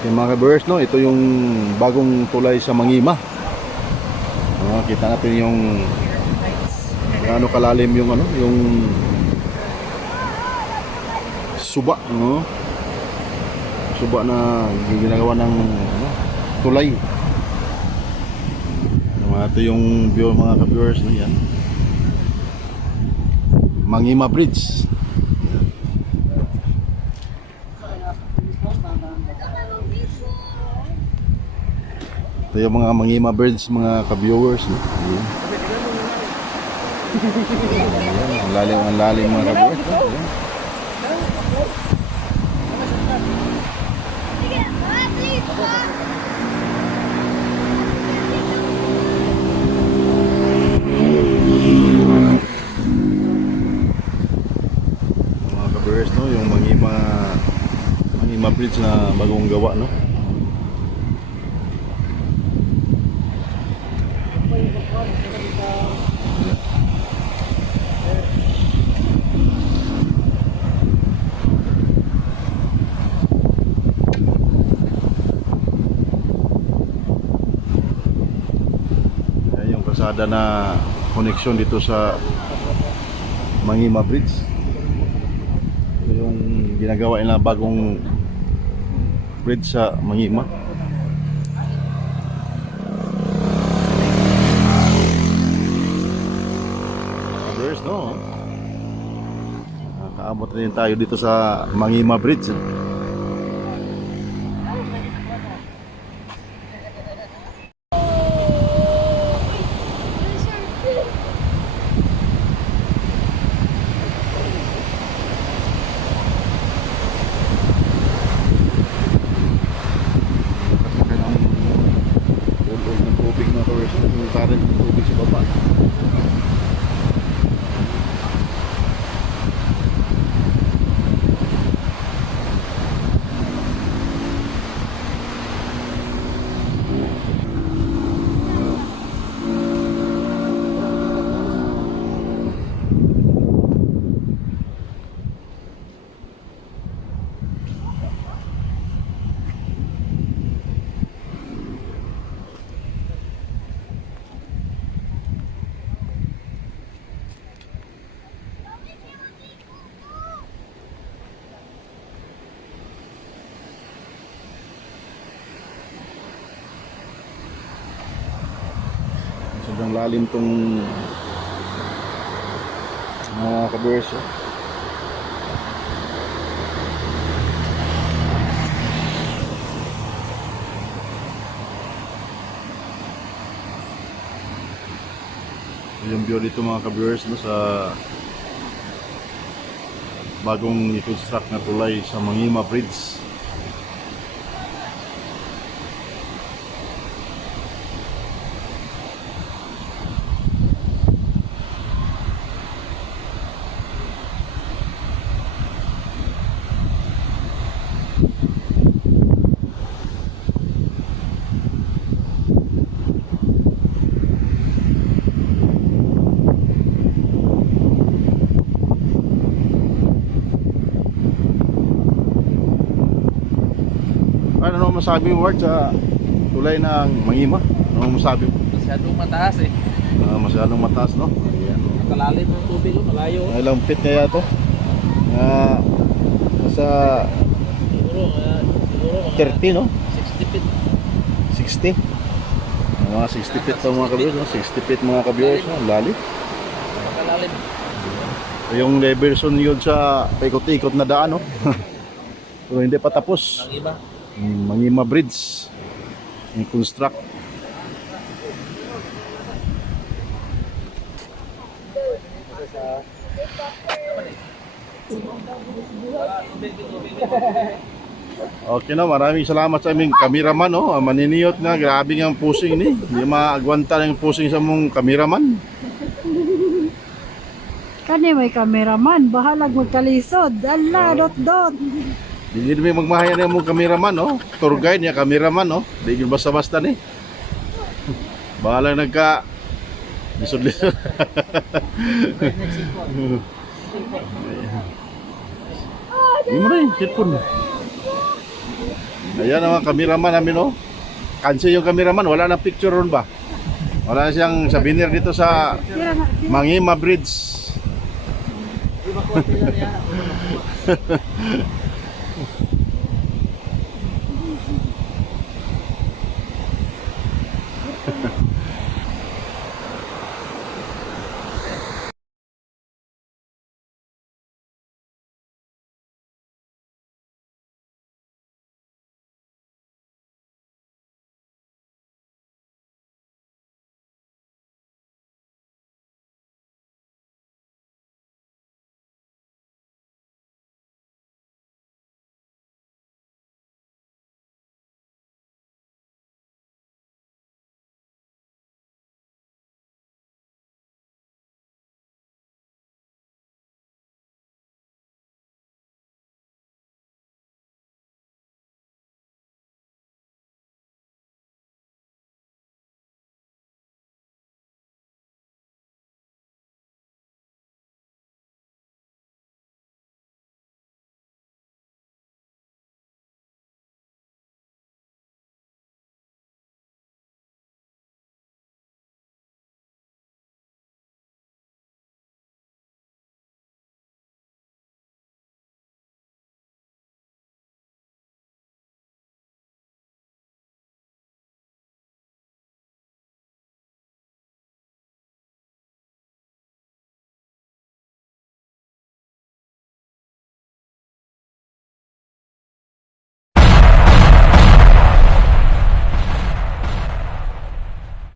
Yung mga viewers, no, ito yung bagong tulay sa Mangima. Kita natin yung gaano kalalim yung ano, yung suba, no? Suba na ginagawa ng ano, tulay. Ito yung view mga ka-viewers, no, yan. Mangima Bridge. Ito yung mga Mangima Bridge mga ka-viewers, no? Ayan. Ayan, ang lalim mga ka-viewers, no? Ayan. Mga ka-viewers, no? Yung Mangima Bridge na bagong gawa, no? Kalsada na koneksyon dito sa Mangima Bridge. Ito yung ginagawa nila bagong bridge sa Mangima. There's no. Nakaabot rin tayo dito sa Mangima Bridge. Sobrang lalim tong mga ka-viewers. Yung view dito mga ka-viewers, no, sa bagong i-construct na tulay sa Mangima Bridge. Ano masabi mo, Ward, sa tulay ng Mangima? Ano masabi mo? Masyadong mataas eh. Masyadong mataas, no? Ayan. Nakalalim ng tubig, malayo. Ilang feet kaya to? Nasa Siguro mga 30, no? 60 feet. 60? Mga 60 feet to mga ka-viewers, no? 60 feet mga ka-viewers, no? Lalim. Nakalalim. Yung diversion yun sa paikot-ikot na daan, no? Pero hindi pa tapos. Ang iba. Mangima Bridge yung construct. Okay na, maraming salamat sa aming cameraman, no? Maniniyot nga, grabe nga ang pusing ni. Hindi maagwanta ng pusing sa mong cameraman. Kani may cameraman, bahalag magkalisod. Allah, dot-dot. Hindi may magmahaya na mong cameraman, no? Tour guide niya, cameraman, no? Hindi yun basta-basta ni. Bahala nagka lisod-lisod. Hindi mo na yun, cellphone. Ayan naman, cameraman namin, oh. Cancel yung cameraman, wala na picture ron ba? Wala na siyang souvenir dito sa Sira nga, sira. Mangima Bridge. Di ba kuha sila niya?